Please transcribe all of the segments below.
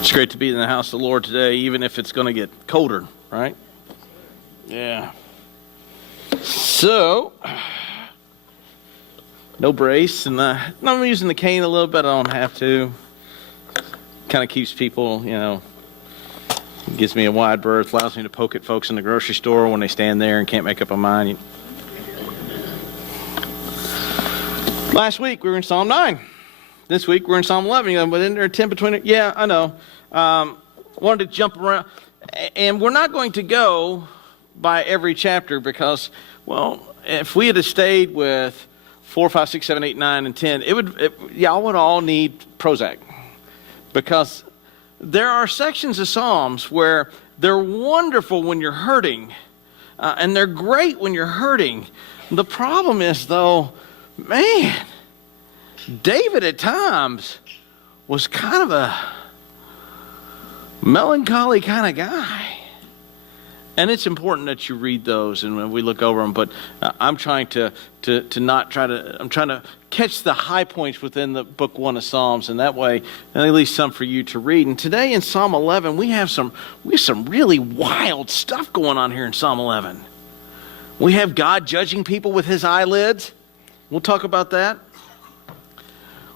It's great to be in the house of the Lord today, even if it's going to get colder, right? Yeah. So, no brace, and I'm using the cane a little bit. I don't have to. Kind of keeps people, gives me a wide berth, allows me to poke at folks in the grocery store when they stand there and can't make up a mind. Last week we were in Psalm 9. This week we're in Psalm 11. But isn't there a 10 between it? Yeah, I know. Wanted to jump around. And we're not going to go by every chapter because, if we had stayed with 4, 5, 6, 7, 8, 9, and 10, y'all would all need Prozac. Because there are sections of Psalms where they're wonderful when you're hurting. And they're great when you're hurting. The problem is, though, man, David at times was kind of a melancholy kind of guy. And it's important that you read those and when we look over them. But I'm trying to not try to, I'm trying to catch the high points within the book 1 of Psalms. And that way, at least some for you to read. And today in Psalm 11, we have some really wild stuff going on here in Psalm 11. We have God judging people with his eyelids. We'll talk about that.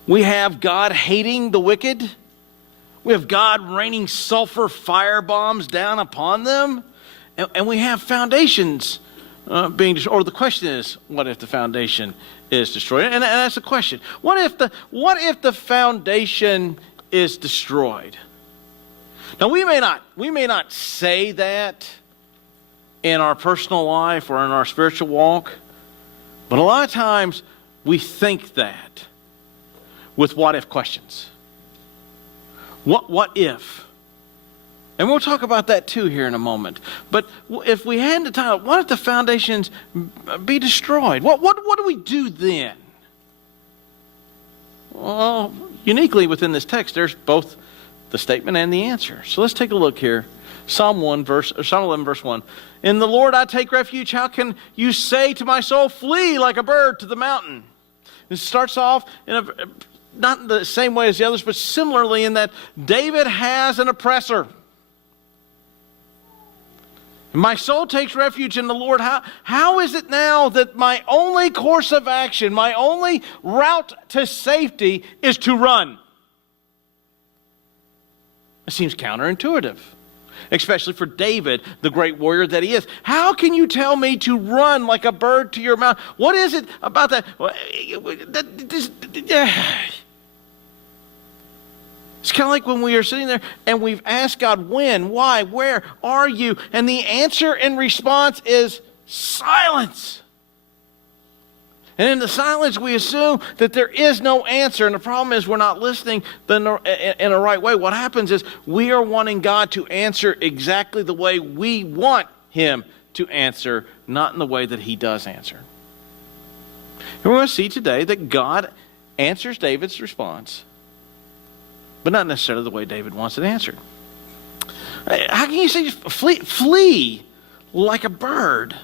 We have God hating the wicked. We have God raining sulfur fire bombs down upon them. And we have foundations being destroyed. Or the question is, what if the foundation is destroyed? And that's the question. What if the foundation is destroyed? Now we may not say that in our personal life or in our spiritual walk, but a lot of times we think that with what if questions. What if? And we'll talk about that too here in a moment. But if we had the time, what if the foundations be destroyed? What do we do then? Well, uniquely within this text, there's both the statement and the answer. So let's take a look here. Psalm 11, verse 1. In the Lord I take refuge. How can you say to my soul, flee like a bird to the mountain? It starts off not in the same way as the others, but similarly in that David has an oppressor. My soul takes refuge in the Lord. How is it now that my only course of action, my only route to safety is to run? It seems counterintuitive, especially for David, the great warrior that he is. How can you tell me to run like a bird to your mouth? What is it about that? It's kind of like when we are sitting there and we've asked God, when, why, where are you? And the answer and response is silence. And in the silence, we assume that there is no answer. And the problem is we're not listening in a right way. What happens is we are wanting God to answer exactly the way we want him to answer, not in the way that he does answer. And we're going to see today that God answers David's response, but not necessarily the way David wants it answered. How can you say flee like a bird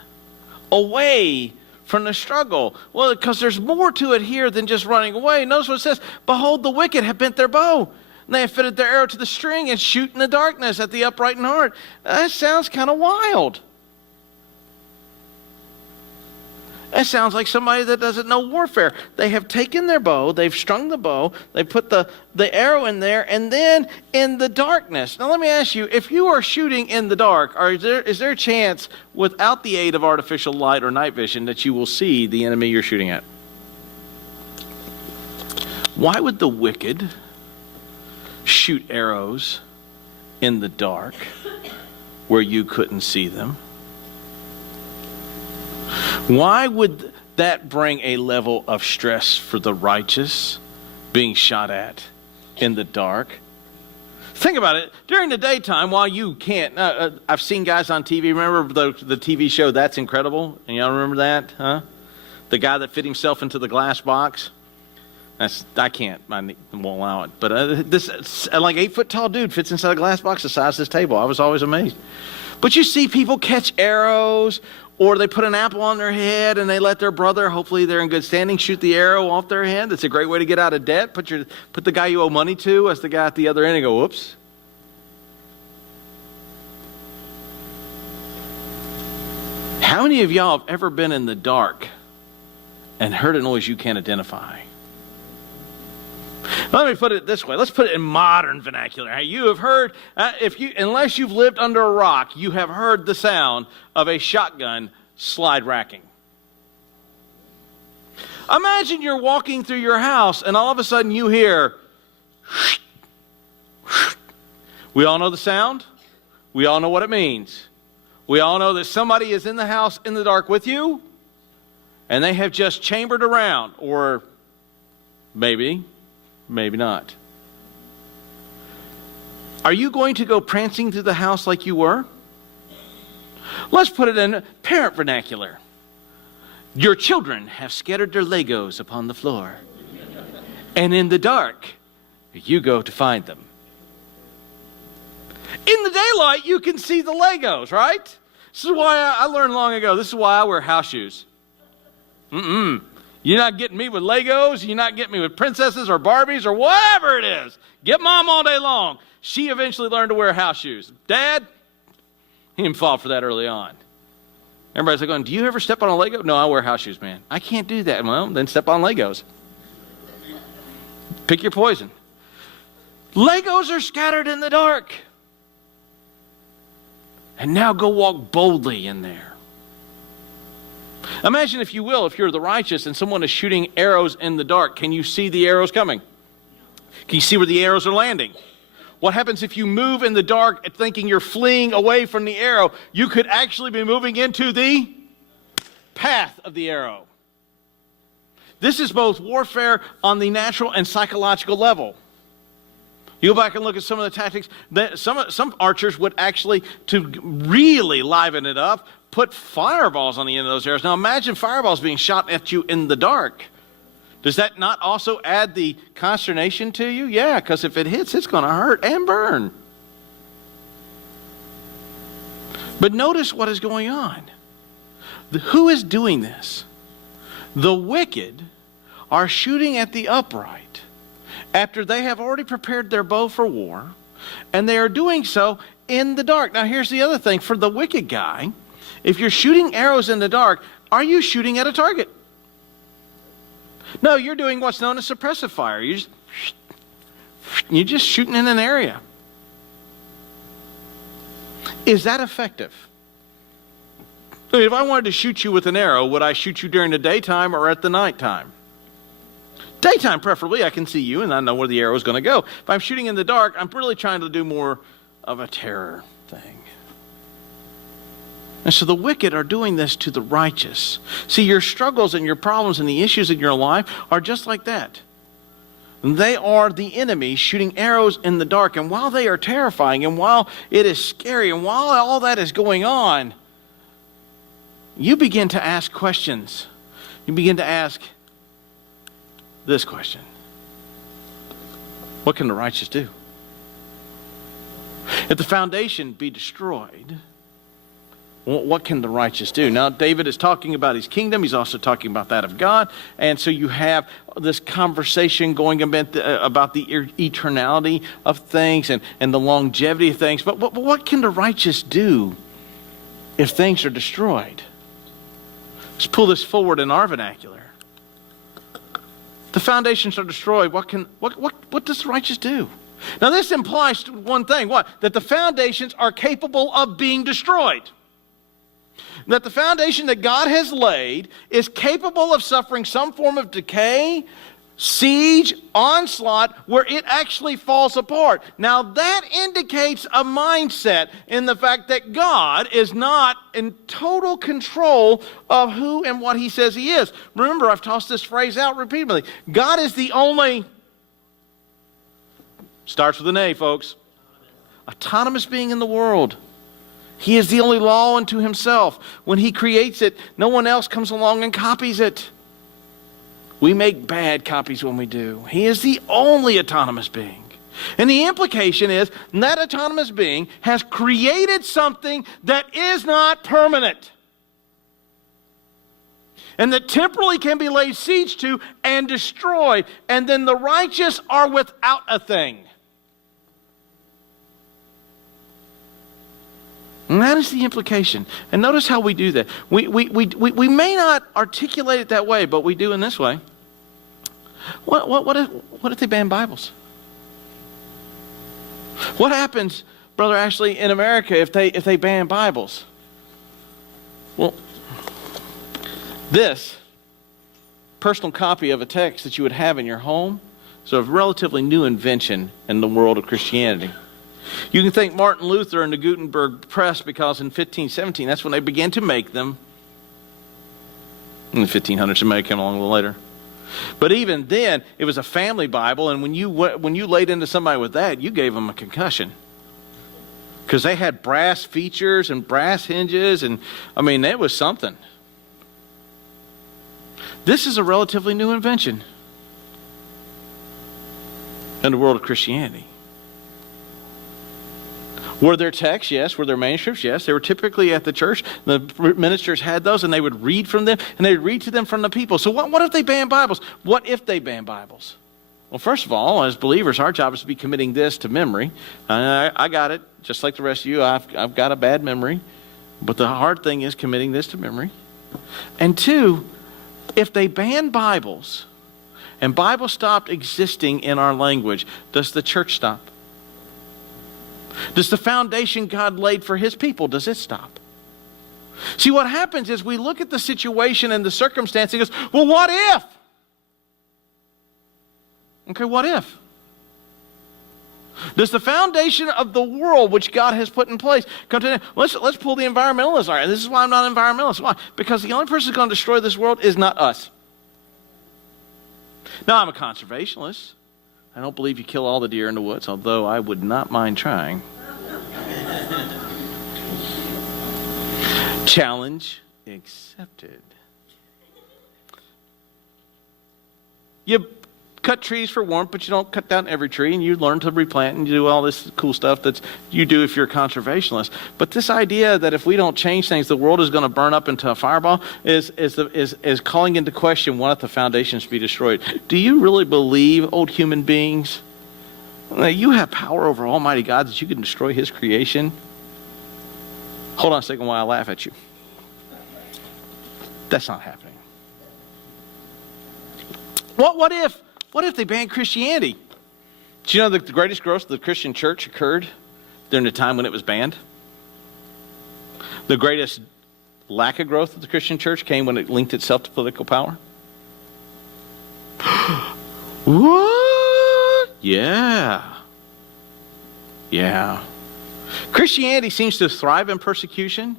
away from the struggle? Well, because there's more to it here than just running away. Notice what it says. Behold, the wicked have bent their bow, and they have fitted their arrow to the string and shoot in the darkness at the upright in heart. That sounds kind of wild. That sounds like somebody that doesn't know warfare. They have taken their bow, they've strung the bow, they put the arrow in there, and then in the darkness. Now let me ask you, if you are shooting in the dark, is there a chance without the aid of artificial light or night vision that you will see the enemy you're shooting at? Why would the wicked shoot arrows in the dark where you couldn't see them? Why would that bring a level of stress for the righteous being shot at in the dark? Think about it. During the daytime, while you can't, I've seen guys on TV. Remember the TV show That's Incredible? And y'all remember that, huh? The guy that fit himself into the glass box. I can't. I won't allow it. But this like 8-foot tall dude fits inside a glass box the size of this table. I was always amazed. But you see people catch arrows, or they put an apple on their head and they let their brother, hopefully they're in good standing, shoot the arrow off their head. That's a great way to get out of debt. Put the guy you owe money to as the guy at the other end and go, whoops. How many of y'all have ever been in the dark and heard a noise you can't identify? Let me put it this way. Let's put it in modern vernacular. You have heard, unless you've lived under a rock, you have heard the sound of a shotgun slide racking. Imagine you're walking through your house and all of a sudden you hear, we all know the sound. We all know what it means. We all know that somebody is in the house in the dark with you and they have just chambered around, or maybe not. Are you going to go prancing through the house like you were? Let's put it in parent vernacular. Your children have scattered their Legos upon the floor. And in the dark, you go to find them. In the daylight, you can see the Legos, right? This is why I learned long ago, this is why I wear house shoes. You're not getting me with Legos. You're not getting me with princesses or Barbies or whatever it is. Get mom all day long. She eventually learned to wear house shoes. Dad, he didn't fall for that early on. Everybody's like going, do you ever step on a Lego? No, I wear house shoes, man. I can't do that. Well, then step on Legos. Pick your poison. Legos are scattered in the dark. And now go walk boldly in there. Imagine, if you will, if you're the righteous and someone is shooting arrows in the dark, can you see the arrows coming? Can you see where the arrows are landing? What happens if you move in the dark thinking you're fleeing away from the arrow? You could actually be moving into the path of the arrow. This is both warfare on the natural and psychological level. You go back and look at some of the tactics that some archers would actually, to really liven it up, put fireballs on the end of those arrows. Now imagine fireballs being shot at you in the dark. Does that not also add the consternation to you? Yeah, because if it hits, it's going to hurt and burn. But notice what is going on. Who is doing this? The wicked are shooting at the upright after they have already prepared their bow for war, and they are doing so in the dark. Now here's the other thing. For the wicked guy, if you're shooting arrows in the dark, are you shooting at a target? No, you're doing what's known as suppressive fire. You're just shooting in an area. Is that effective? I mean, if I wanted to shoot you with an arrow, would I shoot you during the daytime or at the nighttime? Daytime, preferably. I can see you and I know where the arrow is going to go. If I'm shooting in the dark, I'm really trying to do more of a terror thing. And so the wicked are doing this to the righteous. See, your struggles and your problems and the issues in your life are just like that. They are the enemy shooting arrows in the dark. And while they are terrifying, and while it is scary, and while all that is going on, you begin to ask questions. You begin to ask this question: what can the righteous do? If the foundation be destroyed, what can the righteous do? Now, David is talking about his kingdom. He's also talking about that of God. And so you have this conversation going about the eternality of things and the longevity of things. But what can the righteous do if things are destroyed? Let's pull this forward in our vernacular. The foundations are destroyed. What does the righteous do? Now, this implies one thing. What? That the foundations are capable of being destroyed. That the foundation that God has laid is capable of suffering some form of decay, siege, onslaught, where it actually falls apart. Now that indicates a mindset in the fact that God is not in total control of who and what he says he is. Remember, I've tossed this phrase out repeatedly. God is the only, starts with an A, folks, autonomous being in the world. He is the only law unto himself. When he creates it, no one else comes along and copies it. We make bad copies when we do. He is the only autonomous being. And the implication is that autonomous being has created something that is not permanent, and that temporally can be laid siege to and destroyed. And then the righteous are without a thing. And that is the implication. And notice how we do that. We may not articulate it that way, but we do in this way. What if they ban Bibles? What happens, Brother Ashley, in America if they ban Bibles? Well, this personal copy of a text that you would have in your home is a relatively new invention in the world of Christianity. You can thank Martin Luther and the Gutenberg press because in 1517, that's when they began to make them. In the 1500s, they may have come along a little later. But even then, it was a family Bible, and when you laid into somebody with that, you gave them a concussion. Because they had brass features and brass hinges, and I mean, it was something. This is a relatively new invention in the world of Christianity. Were there texts? Yes. Were there manuscripts? Yes. They were typically at the church. The ministers had those, and they would read from them, and they would read to them from the people. So what if they ban Bibles? What if they ban Bibles? Well, first of all, as believers, our job is to be committing this to memory. I got it, just like the rest of you. I've got a bad memory. But the hard thing is committing this to memory. And two, if they ban Bibles, and Bibles stopped existing in our language, does the church stop? Does the foundation God laid for his people, does it stop? See, what happens is we look at the situation and the circumstance and goes, well, what if? Okay, what if? Does the foundation of the world which God has put in place come to an end? Let's pull the environmentalists. All right, this is why I'm not an environmentalist. Why? Because the only person who's going to destroy this world is not us. Now, I'm a conservationist. I don't believe you kill all the deer in the woods, although I would not mind trying. Challenge accepted. You cut trees for warmth, but you don't cut down every tree, and you learn to replant and you do all this cool stuff that you do if you're a conservationist. But this idea that if we don't change things, the world is going to burn up into a fireball is calling into question one if the foundations be destroyed. Do you really believe, old human beings, that you have power over Almighty God, that you can destroy his creation? Hold on a second while I laugh at you. That's not happening. What if they banned Christianity? Do you know that the greatest growth of the Christian church occurred during the time when it was banned? The greatest lack of growth of the Christian church came when it linked itself to political power. What? Yeah. Christianity seems to thrive in persecution.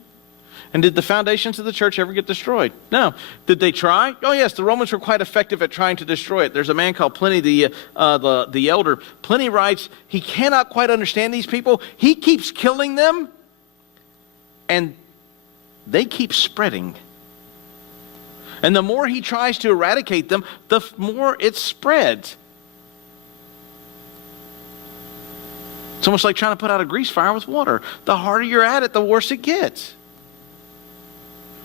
And did the foundations of the church ever get destroyed? No. Did they try? Oh, yes. The Romans were quite effective at trying to destroy it. There's a man called Pliny the Elder. Pliny writes, he cannot quite understand these people. He keeps killing them, and they keep spreading. And the more he tries to eradicate them, the more it spreads. It's almost like trying to put out a grease fire with water. The harder you're at it, the worse it gets.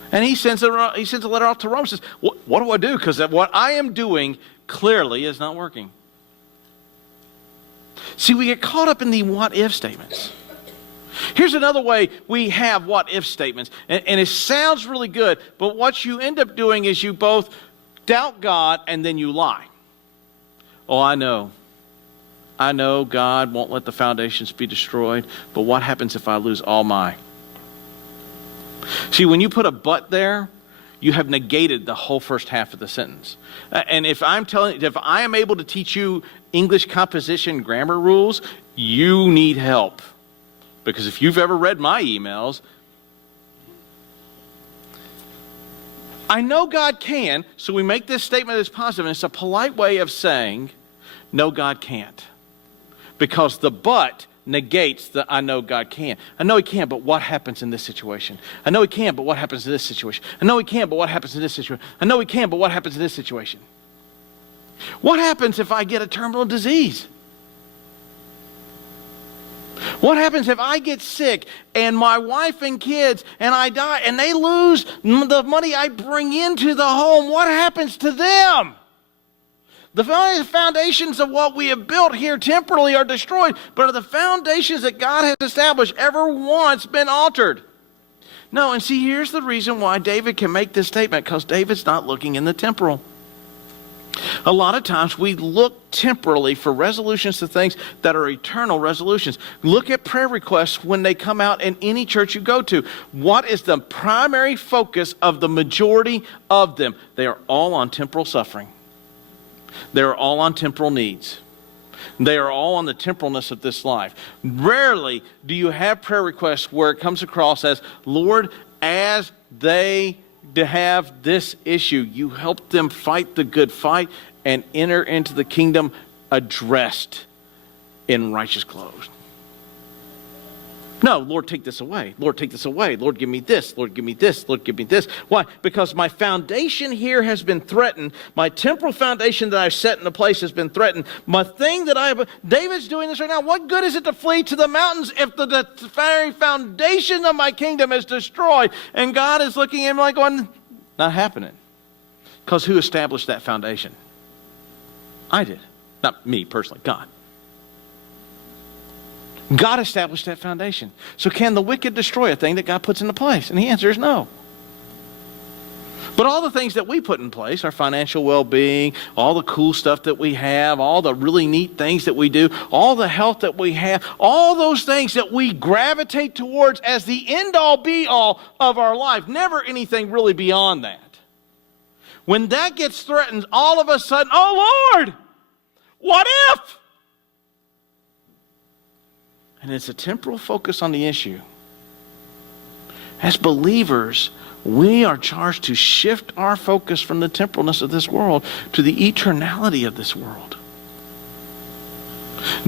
And he sends a letter off to Rome and says, what do I do? Because what I am doing clearly is not working. See, we get caught up in the what-if statements. Here's another way we have what-if statements. And it sounds really good, but what you end up doing is you both doubt God and then you lie. Oh, I know God won't let the foundations be destroyed, but what happens if I lose all my? See, when you put a but there, you have negated the whole first half of the sentence. And if I am able to teach you English composition grammar rules, you need help. Because if you've ever read my emails, I know God can, so we make this statement as positive, and it's a polite way of saying, no, God can't. Because the but negates the I know God can. I know he can, but what happens in this situation? I know he can, but what happens in this situation? I know he can, but what happens in this situation? I know he can, but what happens in this situation? What happens if I get a terminal disease? What happens if I get sick and my wife and kids and I die and they lose the money I bring into the home? What happens to them? The foundations of what we have built here temporally are destroyed, but are the foundations that God has established ever once been altered? No, and see, here's the reason why David can make this statement, because David's not looking in the temporal. A lot of times we look temporally for resolutions to things that are eternal resolutions. Look at prayer requests when they come out in any church you go to. What is the primary focus of the majority of them? They are all on temporal suffering. They are all on temporal needs. They are all on the temporalness of this life. Rarely do you have prayer requests where it comes across as, Lord, as they have this issue, you help them fight the good fight and enter into the kingdom addressed in righteous clothes. No, Lord, take this away. Lord, take this away. Lord, give me this. Lord, give me this. Lord, give me this. Why? Because my foundation here has been threatened. My temporal foundation that I've set in a place has been threatened. My thing that I have... David's doing this right now. What good is it to flee to the mountains if the very foundation of my kingdom is destroyed? And God is looking at him like, going, not happening. Because who established that foundation? I did. Not me personally, God. God established that foundation. So can the wicked destroy a thing that God puts into place? And the answer is no. But all the things that we put in place, our financial well-being, all the cool stuff that we have, all the really neat things that we do, all the health that we have, all those things that we gravitate towards as the end-all, be-all of our life, never anything really beyond that. When that gets threatened, all of a sudden, oh Lord, what if? And it's a temporal focus on the issue. As believers, we are charged to shift our focus from the temporalness of this world to the eternality of this world.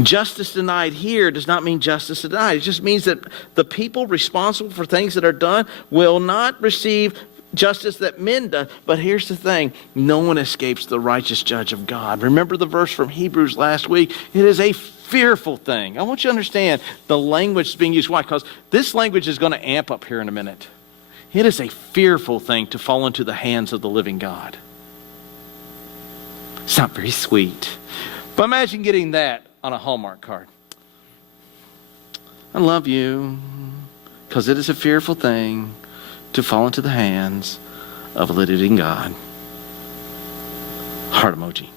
Justice denied here does not mean justice denied. It just means that the people responsible for things that are done will not receive justice that men do. But here's the thing. No one escapes the righteous judge of God. Remember the verse from Hebrews last week? It is a fearful thing. I want you to understand the language that's being used. Why? Because this language is going to amp up here in a minute. It is a fearful thing to fall into the hands of the living God. It's not very sweet. But imagine getting that on a Hallmark card. I love you, because it is a fearful thing to fall into the hands of a living God. Heart emoji.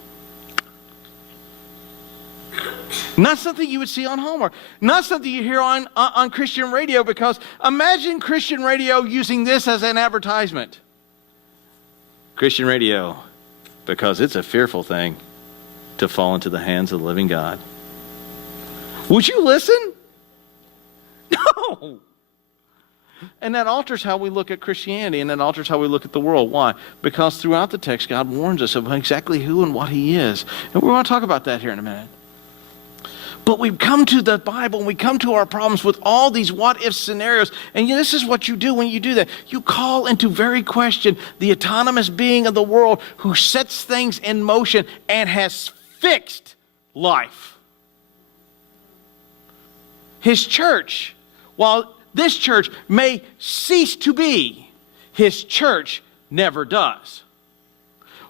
Not something you would see on Hallmark. Not something you hear on Christian radio, because imagine Christian radio using this as an advertisement. Christian radio, because it's a fearful thing to fall into the hands of the living God. Would you listen? No. And that alters how we look at Christianity, and that alters how we look at the world. Why? Because throughout the text, God warns us of exactly who and what He is. And we want to talk about that here in a minute. But we come to the Bible and we come to our problems with all these what-if scenarios. And this is what you do when you do that. You call into very question the autonomous being of the world who sets things in motion and has fixed life. His church, while this church may cease to be, His church never does.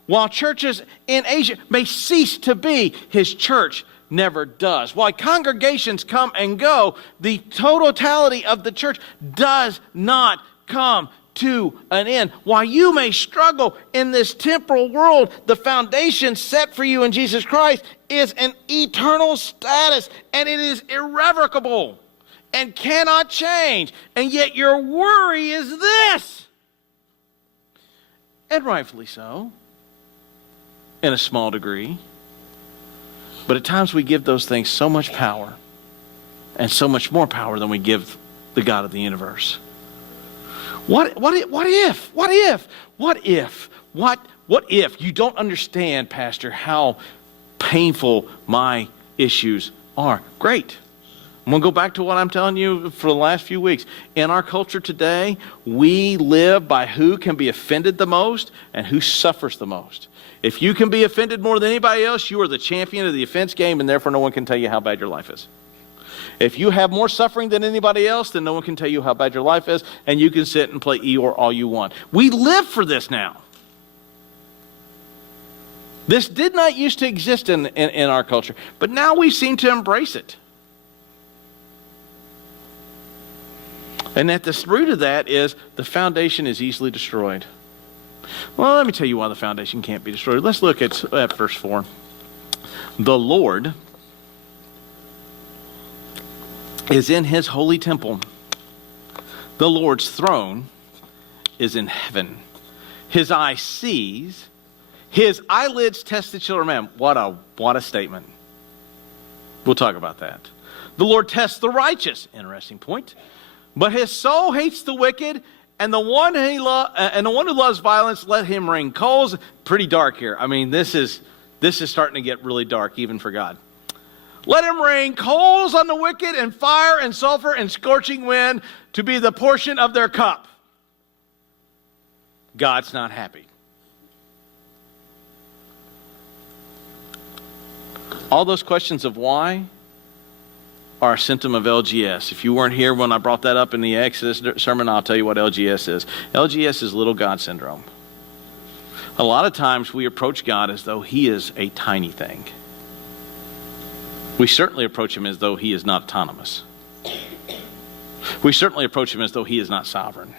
While churches in Asia may cease to be, His church never does. While congregations come and go, the totality of the church does not come to an end. While you may struggle in this temporal world, the foundation set for you in Jesus Christ is an eternal status, and it is irrevocable and cannot change. And yet your worry is this, and rightfully so, in a small degree. But at times we give those things so much power, and so much more power than we give the God of the universe. What if you don't understand, Pastor, how painful my issues are? Great. I'm going to go back to what I'm telling you for the last few weeks. In our culture today, we live by who can be offended the most and who suffers the most. If you can be offended more than anybody else, you are the champion of the offense game, and therefore no one can tell you how bad your life is. If you have more suffering than anybody else, then no one can tell you how bad your life is, and you can sit and play Eeyore all you want. We live for this now. This did not used to exist in our culture, but now we seem to embrace it. And at the root of that is the foundation is easily destroyed. Well, let me tell you why the foundation can't be destroyed. Let's look at verse 4. The Lord is in his holy temple. The Lord's throne is in heaven. His eye sees. His eyelids test the children of man. What a statement. We'll talk about that. The Lord tests the righteous. Interesting point. But his soul hates the wicked, and the one who loves violence, let him rain coals. Pretty dark here. I mean, this is starting to get really dark, even for God. Let him rain coals on the wicked, and fire and sulfur and scorching wind to be the portion of their cup. God's not happy. All those questions of why are a symptom of LGS. If you weren't here when I brought that up in the Exodus sermon, I'll tell you what LGS is. LGS is little God syndrome. A lot of times we approach God as though he is a tiny thing. We certainly approach him as though he is not autonomous. We certainly approach him as though he is not sovereign.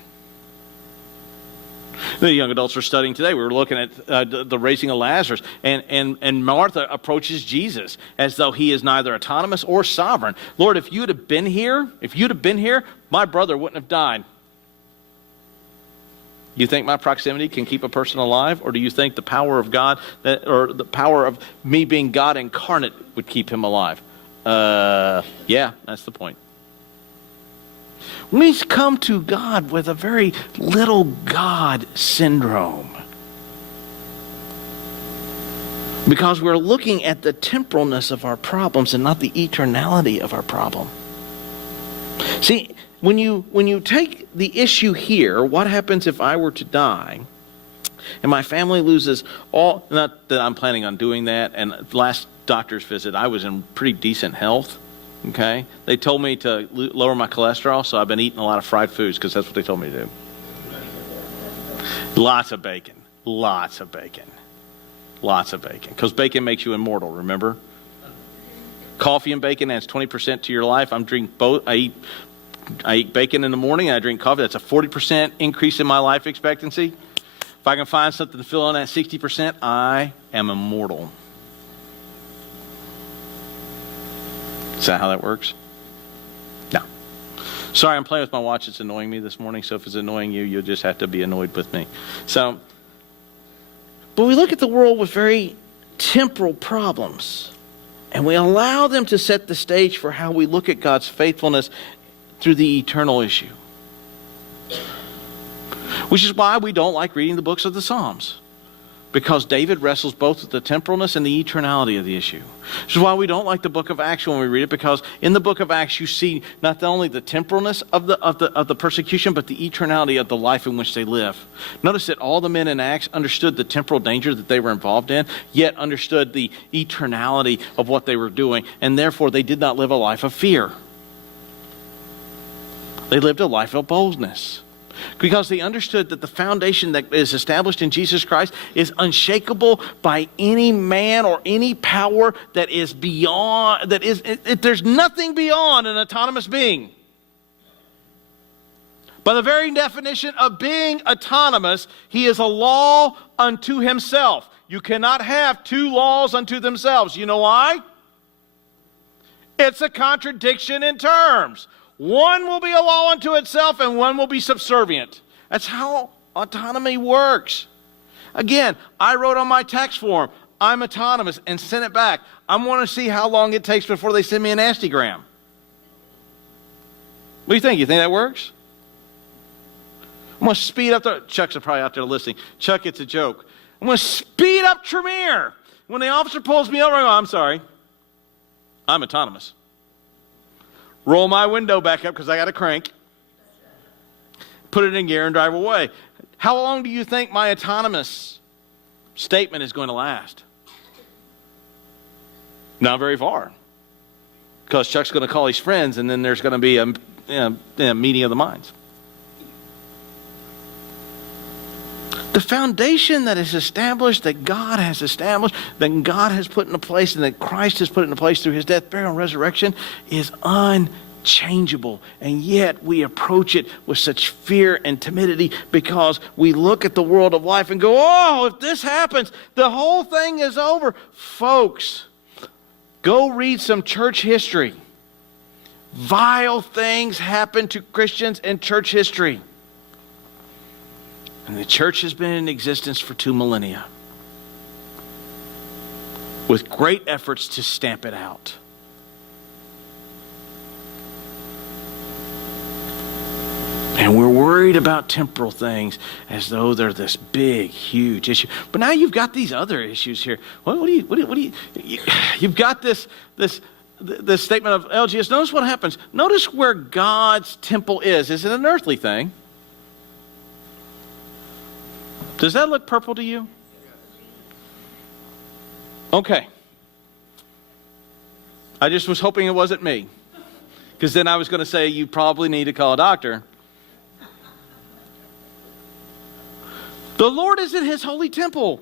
The young adults were studying today. We were looking at the raising of Lazarus. And Martha approaches Jesus as though he is neither autonomous or sovereign. Lord, if you'd have been here, my brother wouldn't have died. You think my proximity can keep a person alive? Or do you think the power of God, or the power of me being God incarnate would keep him alive? Yeah, that's the point. We come to God with a very little God syndrome. Because we're looking at the temporalness of our problems and not the eternality of our problem. See, when you take the issue here, what happens if I were to die and my family loses all, not that I'm planning on doing that, and last doctor's visit I was in pretty decent health. Okay, they told me to lower my cholesterol, so I've been eating a lot of fried foods because that's what they told me to do. Lots of bacon, because bacon makes you immortal. Remember, coffee and bacon adds 20% to your life. I'm drinking both. I eat bacon in the morning and I drink coffee. That's a 40% increase in my life expectancy. If I can find something to fill in that 60%, I am immortal. Is that how that works? No. Sorry, I'm playing with my watch. It's annoying me this morning, so if it's annoying you, you'll just have to be annoyed with me. But we look at the world with very temporal problems, and we allow them to set the stage for how we look at God's faithfulness through the eternal issue. Which is why we don't like reading the books of the Psalms. Because David wrestles both with the temporalness and the eternality of the issue. This is why we don't like the book of Acts when we read it, because in the book of Acts you see not only the temporalness of the persecution, but the eternality of the life in which they live. Notice that all the men in Acts understood the temporal danger that they were involved in, yet understood the eternality of what they were doing, and therefore they did not live a life of fear. They lived a life of boldness. Because they understood that the foundation that is established in Jesus Christ is unshakable by any man or any power that is beyond, there's nothing beyond an autonomous being. By the very definition of being autonomous, he is a law unto himself. You cannot have two laws unto themselves. You know why? It's a contradiction in terms. One will be a law unto itself and one will be subservient. That's how autonomy works. Again, I wrote on my tax form, I'm autonomous, and sent it back. I want to see how long it takes before they send me an Instagram. What do you think? You think that works? I'm going to speed up Chuck's probably out there listening. Chuck, it's a joke. I'm going to speed up Tremere. When the officer pulls me over, I go, I'm sorry. I'm autonomous. Roll my window back up because I got a crank. Put it in gear and drive away. How long do you think my autonomous statement is going to last? Not very far. Because Chuck's going to call his friends and then there's going to be a meeting of the minds. The foundation that is established, that God has established, that God has put into place, and that Christ has put into place through his death, burial, and resurrection is unchangeable. And yet we approach it with such fear and timidity because we look at the world of life and go, oh, if this happens, the whole thing is over. Folks, go read some church history. Vile things happen to Christians in church history. And the church has been in existence for 2 millennia with great efforts to stamp it out. And we're worried about temporal things as though they're this big, huge issue. But now you've got these other issues here. You've got this statement of LGS. Notice what happens. Notice where God's temple is. Is it an earthly thing? Does that look purple to you? Okay. I just was hoping it wasn't me. Because then I was going to say, you probably need to call a doctor. The Lord is in his holy temple.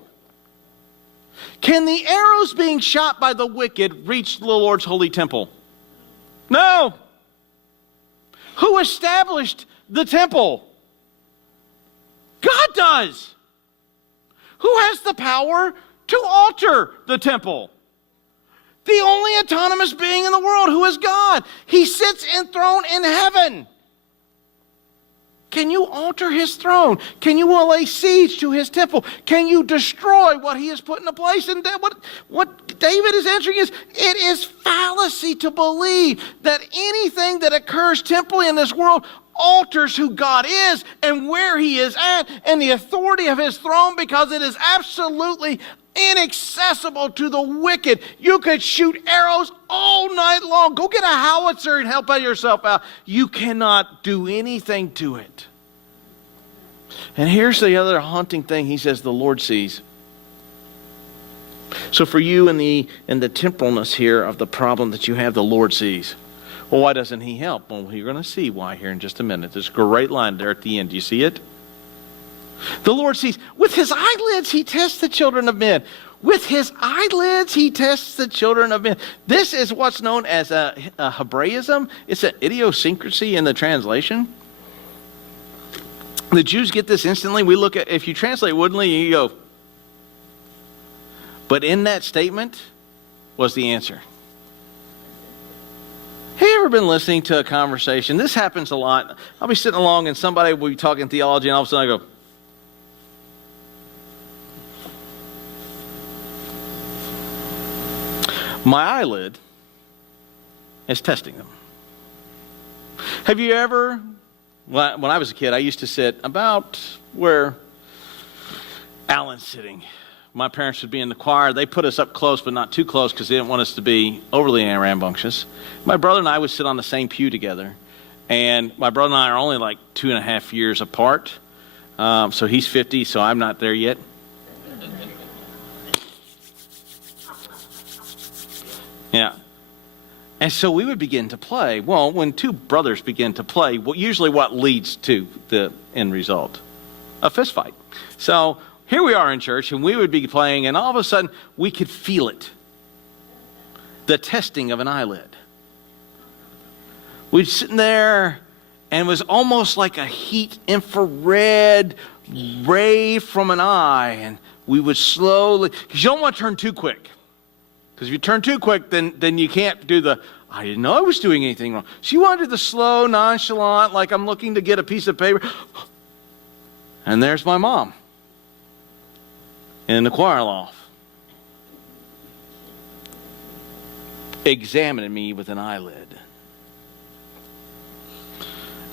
Can the arrows being shot by the wicked reach the Lord's holy temple? No. Who established the temple? God does. Who has the power to alter the temple? The only autonomous being in the world, who is God. He sits enthroned in heaven. Can you alter his throne? Can you lay siege to his temple? Can you destroy what he has put into place? And what David is answering is, it is fallacy to believe that anything that occurs temporally in this world alters who God is and where he is at and the authority of his throne, because it is absolutely inaccessible to the wicked. You could shoot arrows all night long. Go get a howitzer and help yourself out. You cannot do anything to it. And here's the other haunting thing. He says the Lord sees. So for you in the temporalness here of the problem that you have, the Lord sees. Well, why doesn't he help? Well, you're going to see why here in just a minute. There's a great line there at the end. Do you see it? The Lord sees. With his eyelids, he tests the children of men. With his eyelids, he tests the children of men. This is what's known as a Hebraism. It's an idiosyncrasy in the translation. The Jews get this instantly. We look at, if you translate woodenly, you go. But in that statement was the answer. Have you ever been listening to a conversation? This happens a lot. I'll be sitting along and somebody will be talking theology and all of a sudden I go, my eyelid is testing them. Have you ever, when I was a kid, I used to sit about where Alan's sitting. My parents would be in the choir. They put us up close, but not too close because they didn't want us to be overly rambunctious. My brother and I would sit on the same pew together. And my brother and I are only like 2.5 years apart. So he's 50, so I'm not there yet. Yeah. And so we would begin to play. Well, when two brothers begin to play, usually what leads to the end result? A fist fight. So here we are in church, and we would be playing, and all of a sudden, we could feel it. The testing of an eyelid. We'd sitting there, and it was almost like a heat infrared ray from an eye, and we would slowly, because you don't want to turn too quick. Because if you turn too quick, then you can't do the, I didn't know I was doing anything wrong. So you want to do the slow, nonchalant, like I'm looking to get a piece of paper. And there's my mom in the choir loft, examining me with an eyelid.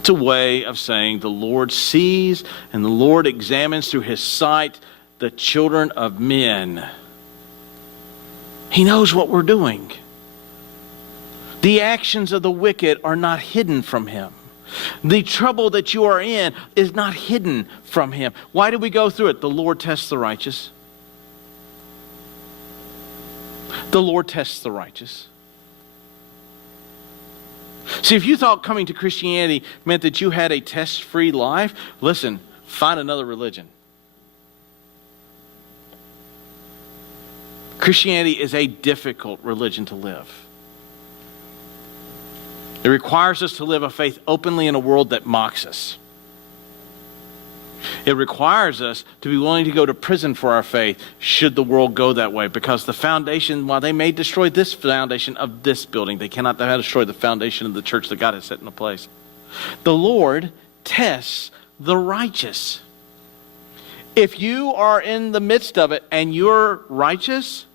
It's a way of saying the Lord sees and the Lord examines through his sight the children of men. He knows what we're doing. The actions of the wicked are not hidden from him. The trouble that you are in is not hidden from him. Why do we go through it? The Lord tests the righteous. The Lord tests the righteous. See, if you thought coming to Christianity meant that you had a test-free life, listen, find another religion. Christianity is a difficult religion to live. It requires us to live a faith openly in a world that mocks us. It requires us to be willing to go to prison for our faith should the world go that way, because the foundation, while they may destroy this foundation of this building, they cannot destroy the foundation of the church that God has set into place. The Lord tests the righteous. If you are in the midst of it and you're righteous,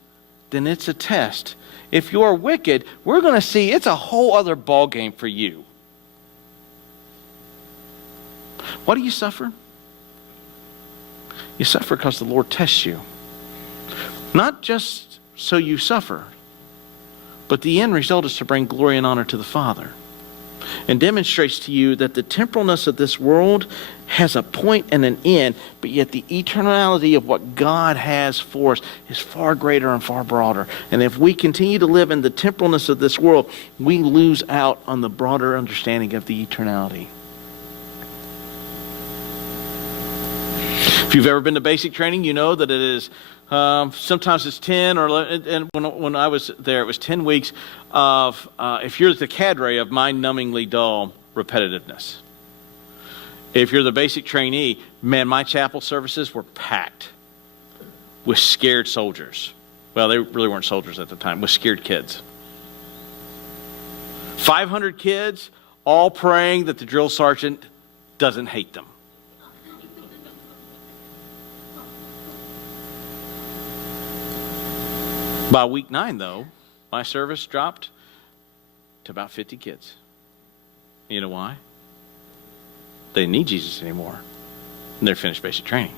then it's a test. If you're wicked, we're going to see it's a whole other ballgame for you. Why do you suffer? You suffer because the Lord tests you. Not just so you suffer, but the end result is to bring glory and honor to the Father, and demonstrates to you that the temporalness of this world has a point and an end, but yet the eternality of what God has for us is far greater and far broader. And if we continue to live in the temporalness of this world, we lose out on the broader understanding of the eternality. If you've ever been to basic training, you know that it is sometimes it's 10, and when I was there, it was 10 weeks of, if you're the cadre, of mind-numbingly dull repetitiveness. If you're the basic trainee, man, my chapel services were packed with scared soldiers. Well, they really weren't soldiers at the time, with scared kids. 500 kids, all praying that the drill sergeant doesn't hate them. By week 9, though, my service dropped to about 50 kids. You know why? They didn't need Jesus anymore. And they're finished basic training.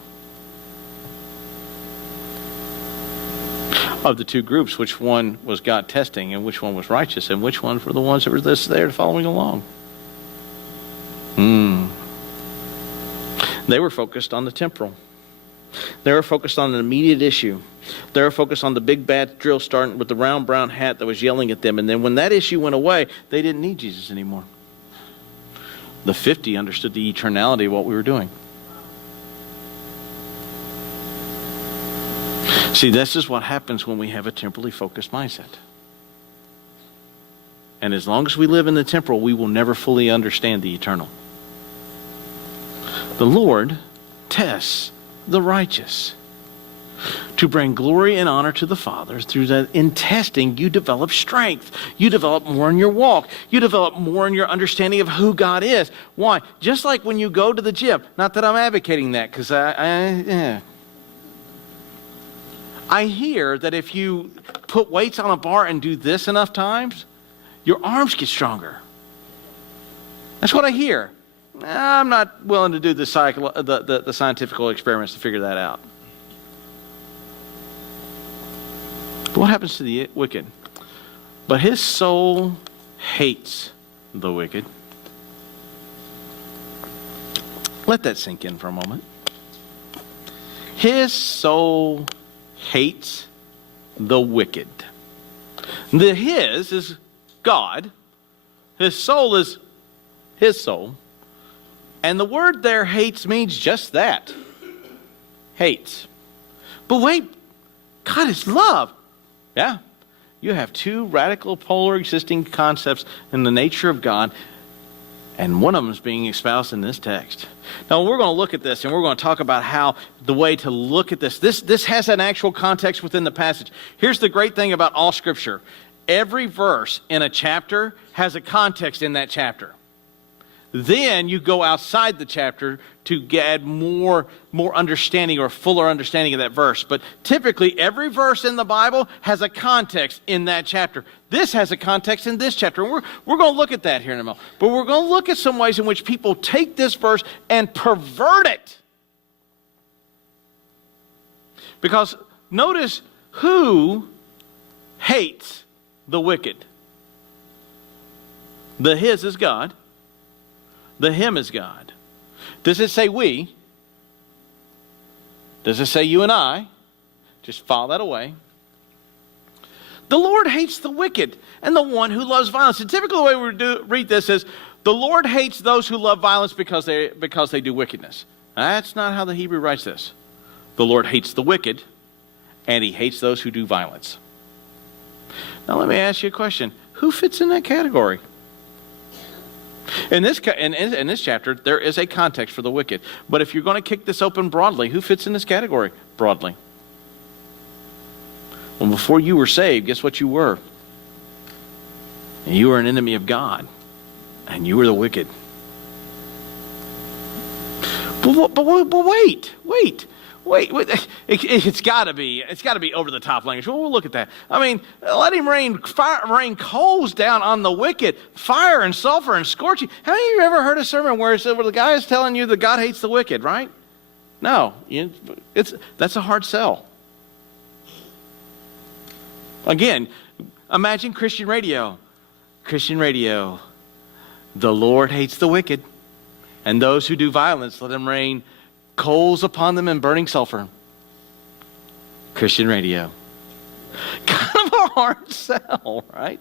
Of the two groups, which one was God testing and which one was righteous, and which ones were the ones that were just there following along? They were focused on the temporal. They were focused on an immediate issue. They were focused on the big bad drill sergeant with the round brown hat that was yelling at them. And then when that issue went away, they didn't need Jesus anymore. The 50 understood the eternality of what we were doing. See, this is what happens when we have a temporally focused mindset. And as long as we live in the temporal, we will never fully understand the eternal. The Lord tests the righteous to bring glory and honor to the Father. Through that, in testing, you develop strength. You develop more in your walk. You develop more in your understanding of who God is. Why? Just like when you go to the gym. Not that I'm advocating that, because I hear that if you put weights on a bar and do this enough times, your arms get stronger. That's what I hear. I'm not willing to do the scientific experiments to figure that out. But what happens to the wicked? But his soul hates the wicked. Let that sink in for a moment. His soul hates the wicked. The his is God. His soul is his soul. And the word there, hates, means just that. Hates. But wait, God is love. Yeah. You have two radical polar existing concepts in the nature of God, and one of them is being espoused in this text. Now, we're going to look at this, and we're going to talk about how the way to look at this. This has an actual context within the passage. Here's the great thing about all Scripture. Every verse in a chapter has a context in that chapter. Then you go outside the chapter to get more understanding or fuller understanding of that verse. But typically, every verse in the Bible has a context in that chapter. This has a context in this chapter. And we're going to look at that here in a moment. But we're going to look at some ways in which people take this verse and pervert it. Because notice who hates the wicked. The his is God. The him is God. Does it say we? Does it say you and I? Just file that away. The Lord hates the wicked and the one who loves violence. And typically the way we read this is, the Lord hates those who love violence because they do wickedness. That's not how the Hebrew writes this. The Lord hates the wicked and he hates those who do violence. Now let me ask you a question. Who fits in that category? In this chapter, there is a context for the wicked. But if you're going to kick this open broadly, who fits in this category broadly? Well, before you were saved, guess what you were? You were an enemy of God, and you were the wicked. But wait. It's got to be over the top language. Well, we'll look at that. I mean, let him rain coals down on the wicked, fire and sulfur and scorching. How many of you ever heard a sermon where the guy is telling you that God hates the wicked, right? No, that's a hard sell. Again, imagine Christian radio. Christian radio. The Lord hates the wicked, and those who do violence, let him rain coals upon them and burning sulfur. Christian radio. Kind of a hard sell, right?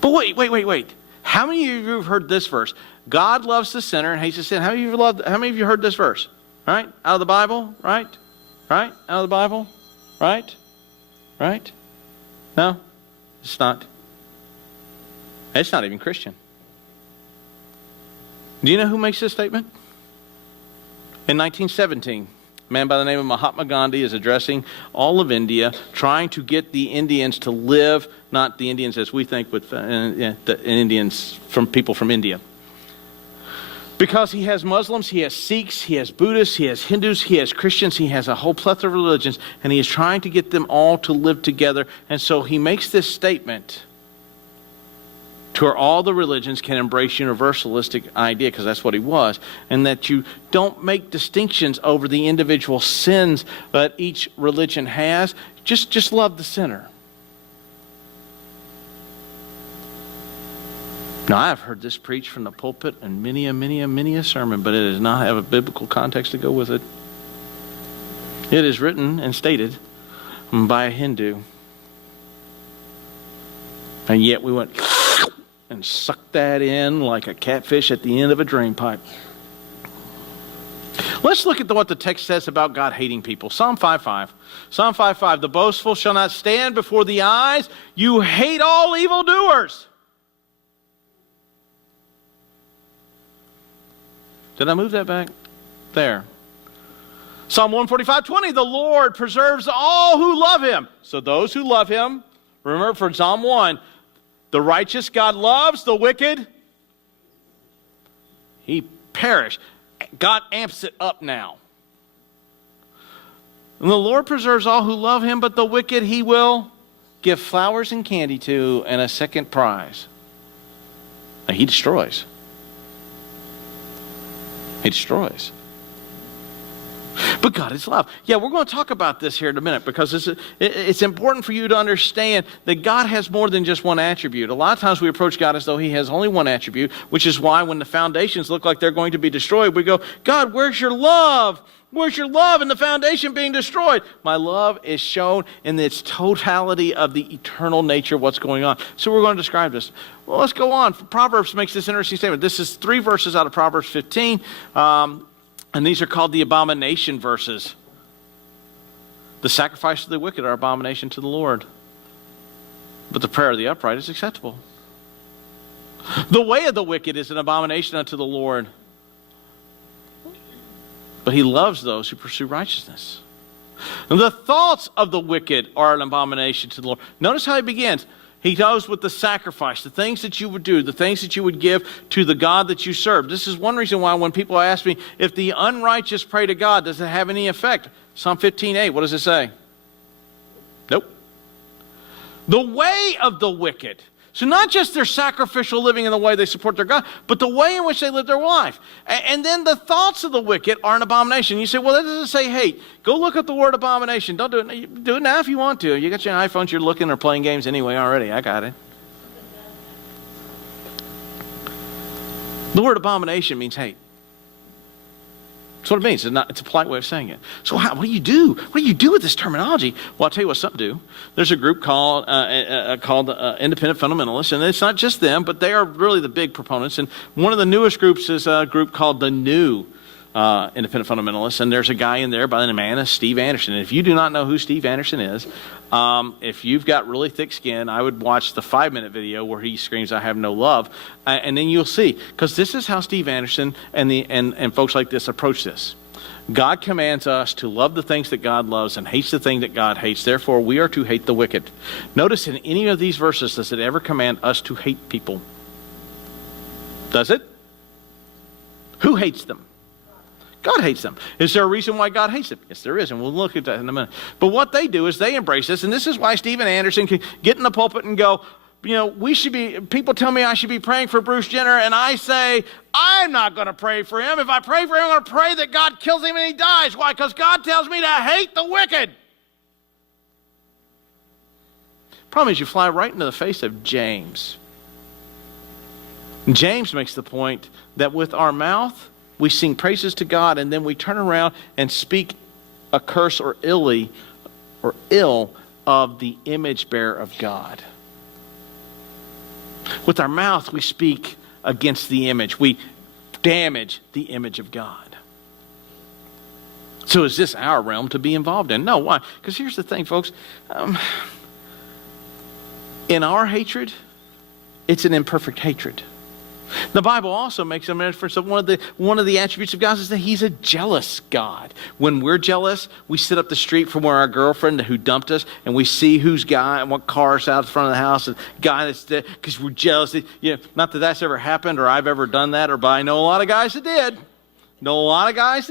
But wait. How many of you have heard this verse? God loves the sinner and hates the sin. How many of you heard this verse? Right? Out of the Bible? Right? Out of the Bible? Right? No? It's not. It's not even Christian. Do you know who makes this statement? In 1917, a man by the name of Mahatma Gandhi is addressing all of India, trying to get the Indians to live, not the Indians as we think, but the Indians from people from India. Because he has Muslims, he has Sikhs, he has Buddhists, he has Hindus, he has Christians, he has a whole plethora of religions, and he is trying to get them all to live together. And so he makes this statement to where all the religions can embrace universalistic idea, because that's what he was, and that you don't make distinctions over the individual sins that each religion has. Just love the sinner. Now, I've heard this preached from the pulpit in many a sermon, but it does not have a biblical context to go with it. It is written and stated by a Hindu. And yet we went and sucked that in like a catfish at the end of a drain pipe. Let's look at what the text says about God hating people. Psalm 5:5. Psalm 5:5. The boastful shall not stand before the eyes. You hate all evildoers. Did I move that back? There. Psalm 145:20. The Lord preserves all who love him. So those who love him, remember for Psalm 1, the righteous God loves, the wicked, he perish. God amps it up now. And the Lord preserves all who love him, but the wicked he will give flowers and candy to and a second prize. Now, he destroys. He destroys. But God is love. Yeah, we're going to talk about this here in a minute, because it's important for you to understand that God has more than just one attribute. A lot of times we approach God as though he has only one attribute, which is why when the foundations look like they're going to be destroyed, we go, God, where's your love? Where's your love in the foundation being destroyed? My love is shown in its totality of the eternal nature of what's going on. So we're going to describe this. Well, let's go on. Proverbs makes this interesting statement. This is 3 verses out of Proverbs 15. And these are called the abomination verses. The sacrifice of the wicked are abomination to the Lord, but the prayer of the upright is acceptable. The way of the wicked is an abomination unto the Lord, but he loves those who pursue righteousness. And the thoughts of the wicked are an abomination to the Lord. Notice how he begins. He goes with the sacrifice, the things that you would do, the things that you would give to the God that you serve. This is one reason why when people ask me, if the unrighteous pray to God, does it have any effect? Psalm 15:8, what does it say? Nope. The way of the wicked. So not just their sacrificial living and the way they support their God, but the way in which they live their life. And then the thoughts of the wicked are an abomination. You say, well, that doesn't say hate. Go look up the word abomination. Don't do it. Do it now if you want to. You got your iPhones, you're looking or playing games anyway already. I got it. The word abomination means hate. That's what it means. It's a polite way of saying it. So what do you do? What do you do with this terminology? Well, I'll tell you what some do. There's a group called Independent Fundamentalists, and it's not just them, but they are really the big proponents. And one of the newest groups is a group called the New independent fundamentalists, and there's a guy in there by the name of Steve Anderson. And if you do not know who Steve Anderson is, if you've got really thick skin, I would watch the 5-minute video where he screams, "I have no love," and then you'll see, because this is how Steve Anderson and folks like this approach this. God commands us to love the things that God loves and hates the thing that God hates. Therefore, we are to hate the wicked. Notice in any of these verses, does it ever command us to hate people? Does it? Who hates them? God hates them. Is there a reason why God hates them? Yes, there is, and we'll look at that in a minute. But what they do is they embrace this, and this is why Stephen Anderson can get in the pulpit and go, people tell me I should be praying for Bruce Jenner, and I say, I'm not going to pray for him. If I pray for him, I'm going to pray that God kills him and he dies. Why? Because God tells me to hate the wicked. Problem is, you fly right into the face of James. James makes the point that with our mouth, we sing praises to God, and then we turn around and speak a curse or ill of the image bearer of God. With our mouth, we speak against the image. We damage the image of God. So is this our realm to be involved in? No, why? Because here's the thing, folks. In our hatred, it's an imperfect hatred. The Bible also makes a reference of one of the attributes of God is that he's a jealous God. When we're jealous, we sit up the street from where our girlfriend who dumped us, and we see who's guy and what car's out in front of the house, and guy that's there because we're jealous. Not that that's ever happened or I've ever done that, but I know a lot of guys that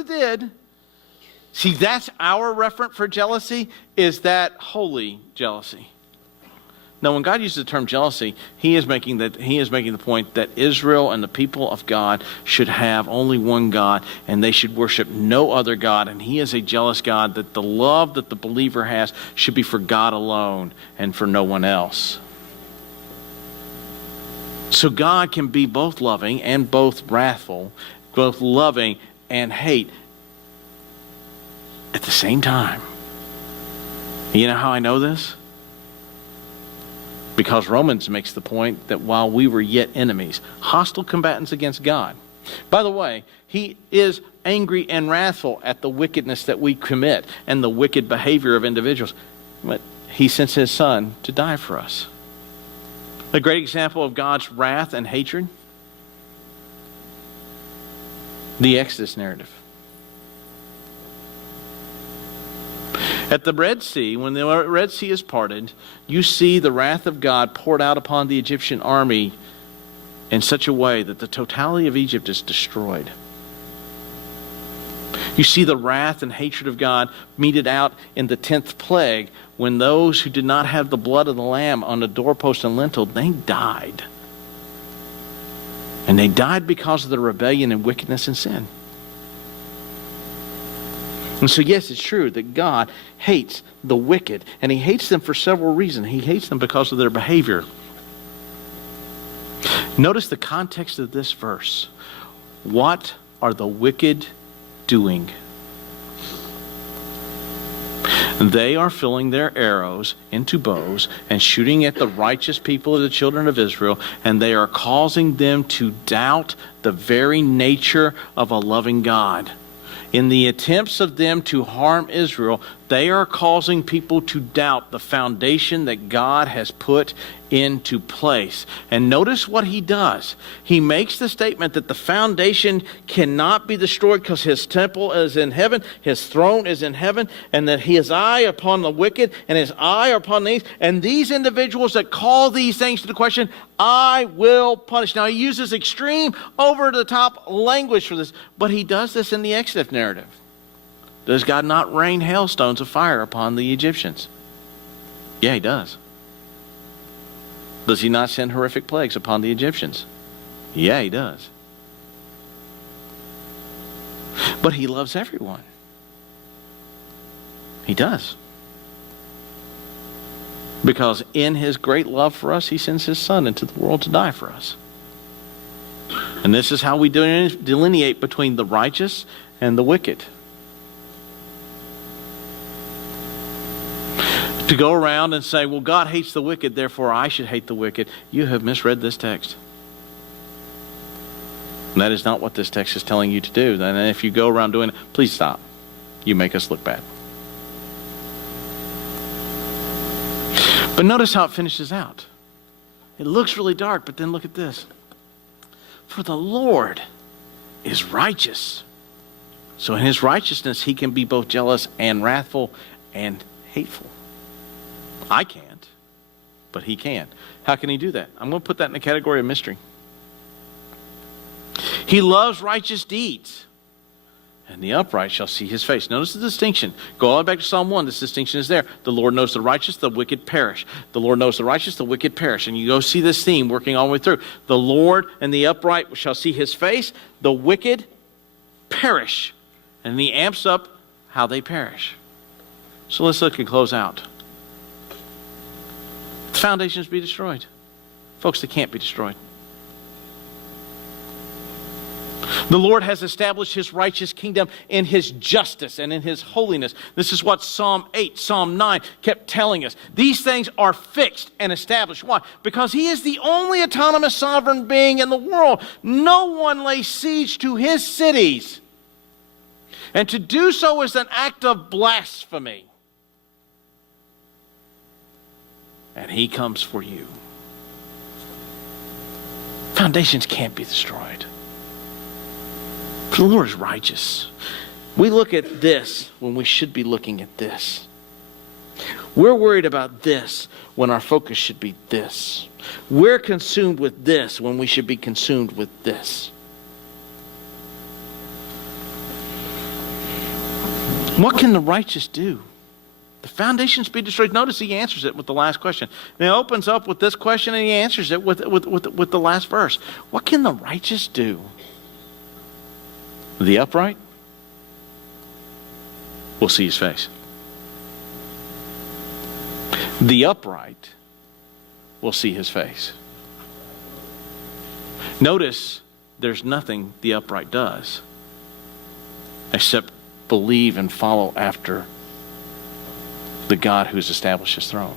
did. See, that's our reference for jealousy, is that holy jealousy. Now, when God uses the term jealousy, he is making the point that Israel and the people of God should have only one God, and they should worship no other God. And he is a jealous God, that the love that the believer has should be for God alone and for no one else. So God can be both loving and both wrathful, both loving and hate at the same time. You know how I know this? Because Romans makes the point that while we were yet enemies, hostile combatants against God. By the way, he is angry and wrathful at the wickedness that we commit and the wicked behavior of individuals. But he sends his son to die for us. A great example of God's wrath and hatred, the Exodus narrative. At the Red Sea, when the Red Sea is parted, you see the wrath of God poured out upon the Egyptian army in such a way that the totality of Egypt is destroyed. You see the wrath and hatred of God meted out in the 10th plague, when those who did not have the blood of the lamb on the doorpost and lintel, they died. And they died because of the rebellion and wickedness and sin. And so, yes, it's true that God hates the wicked, and he hates them for several reasons. He hates them because of their behavior. Notice the context of this verse. What are the wicked doing? They are filling their arrows into bows and shooting at the righteous people of the children of Israel, and they are causing them to doubt the very nature of a loving God. In the attempts of them to harm Israel, they are causing people to doubt the foundation that God has put into place. And notice what he does. He makes the statement that the foundation cannot be destroyed because his temple is in heaven, his throne is in heaven, and that his eye upon the wicked and his eye upon these. And these individuals that call these things to the question, I will punish. Now, he uses extreme, over-the-top language for this, but he does this in the Exodus narrative. Does God not rain hailstones of fire upon the Egyptians? Yeah, he does. Does he not send horrific plagues upon the Egyptians? Yeah, he does. But he loves everyone. He does. Because in his great love for us, he sends his son into the world to die for us. And this is how we delineate between the righteous and the wicked. To go around and say, well, God hates the wicked, therefore I should hate the wicked, you have misread this text. And that is not what this text is telling you to do. And if you go around doing it, please stop. You make us look bad. But notice how it finishes out. It looks really dark, but then look at this. For the Lord is righteous. So in his righteousness, he can be both jealous and wrathful and hateful. I can't, but he can. How can he do that? I'm going to put that in the category of mystery. He loves righteous deeds, and the upright shall see his face. Notice the distinction. Go all the way back to Psalm 1. This distinction is there. The Lord knows the righteous, the wicked perish. The Lord knows the righteous, the wicked perish. And you go see this theme working all the way through. The Lord and the upright shall see his face. The wicked perish. And he amps up how they perish. So let's look and close out. The foundations be destroyed. Folks, they can't be destroyed. The Lord has established his righteous kingdom in his justice and in his holiness. This is what Psalm 8, Psalm 9 kept telling us. These things are fixed and established. Why? Because he is the only autonomous sovereign being in the world. No one lays siege to his cities. And to do so is an act of blasphemy. And he comes for you. Foundations can't be destroyed. For the Lord is righteous. We look at this when we should be looking at this. We're worried about this when our focus should be this. We're consumed with this when we should be consumed with this. What can the righteous do? The foundations be destroyed. Notice he answers it with the last question. And he opens up with this question and he answers it with the last verse. What can the righteous do? The upright will see his face. The upright will see his face. Notice there's nothing the upright does except believe and follow after the God who's established his throne.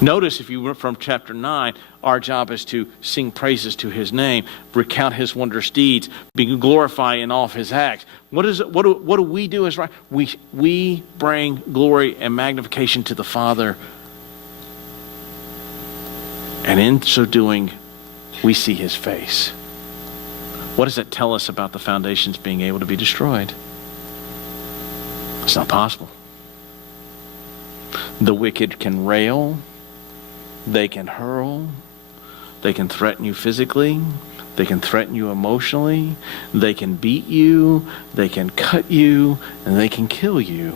Notice if you went from chapter 9, our job is to sing praises to his name, recount his wondrous deeds, be glorified in all of his acts. What do we do as right? We bring glory and magnification to the Father. And in so doing, we see his face. What does that tell us about the foundations being able to be destroyed? It's not possible. The wicked can rail. They can hurl. They can threaten you physically. They can threaten you emotionally. They can beat you. They can cut you. And they can kill you.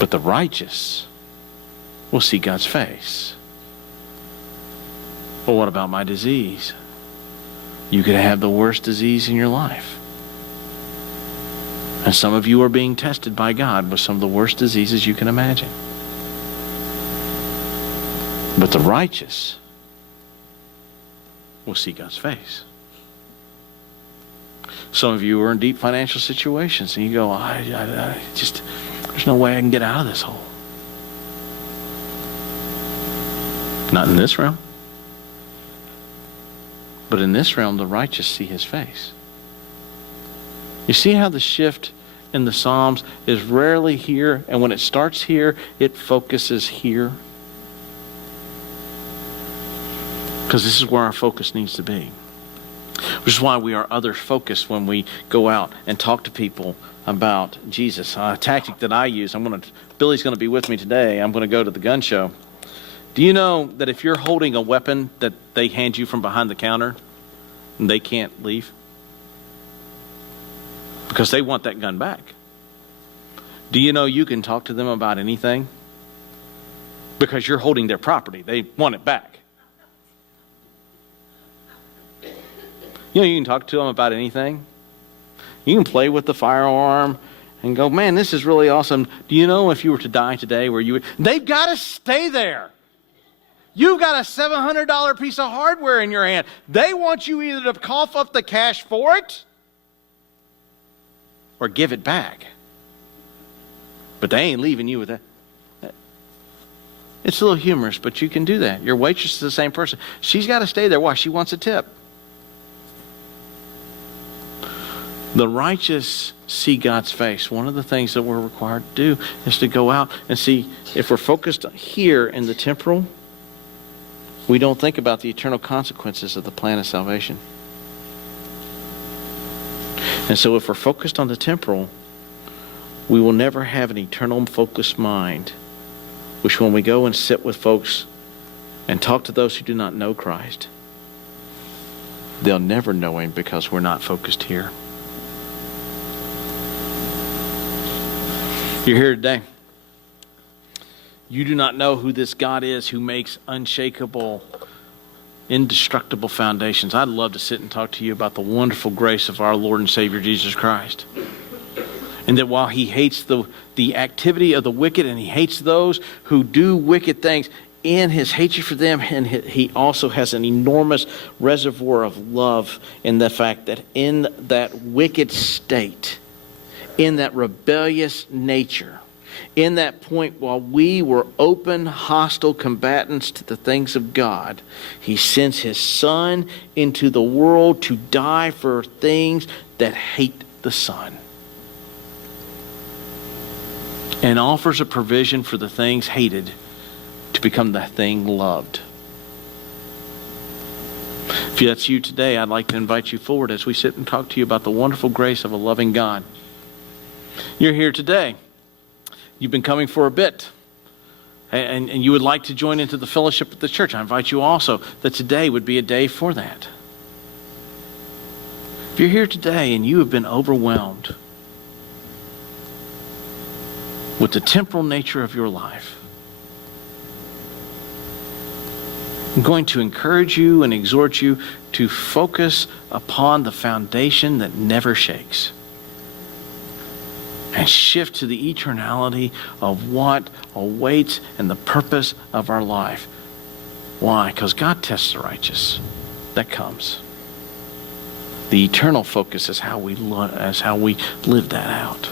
But the righteous will see God's face. Well, what about my disease? You could have the worst disease in your life. And some of you are being tested by God with some of the worst diseases you can imagine. But the righteous will see God's face. Some of you are in deep financial situations and you go, I just, there's no way I can get out of this hole. Not in this realm. But in this realm, the righteous see his face. You see how the shift in the Psalms is rarely here, and when it starts here, it focuses here? Because this is where our focus needs to be. Which is why we are others focused when we go out and talk to people about Jesus. A tactic that I use, Billy's going to be with me today. I'm going to go to the gun show. Do you know that if you're holding a weapon that they hand you from behind the counter, they can't leave? Because they want that gun back. Do you know you can talk to them about anything? Because you're holding their property. They want it back. You know, you can talk to them about anything. You can play with the firearm and go, man, this is really awesome. Do you know if you were to die today, they've got to stay there. You've got a $700 piece of hardware in your hand. They want you either to cough up the cash for it or give it back. But they ain't leaving you with that. It's a little humorous, but you can do that. Your waitress is the same person. She's got to stay there. Why? She wants a tip. The righteous see God's face. One of the things that we're required to do is to go out and see. If we're focused here in the temporal, we don't think about the eternal consequences of the plan of salvation. And so if we're focused on the temporal, we will never have an eternal focused mind, which when we go and sit with folks and talk to those who do not know Christ, they'll never know Him because we're not focused here. You're here today. You do not know who this God is who makes unshakable, indestructible foundations. I'd love to sit and talk to you about the wonderful grace of our Lord and Savior Jesus Christ. And that while He hates the activity of the wicked and He hates those who do wicked things, in His hatred for them, and He also has an enormous reservoir of love in the fact that in that wicked state, in that rebellious nature, in that point while we were open, hostile combatants to the things of God, He sends His Son into the world to die for things that hate the Son, and offers a provision for the things hated to become the thing loved. If that's you today, I'd like to invite you forward as we sit and talk to you about the wonderful grace of a loving God. You're here today. You've been coming for a bit. And you would like to join into the fellowship of the church. I invite you also that today would be a day for that. If you're here today and you have been overwhelmed with the temporal nature of your life, I'm going to encourage you and exhort you to focus upon the foundation that never shakes, and shift to the eternality of what awaits and the purpose of our life. Why? Because God tests the righteous. That comes. The eternal focus is how we live that out.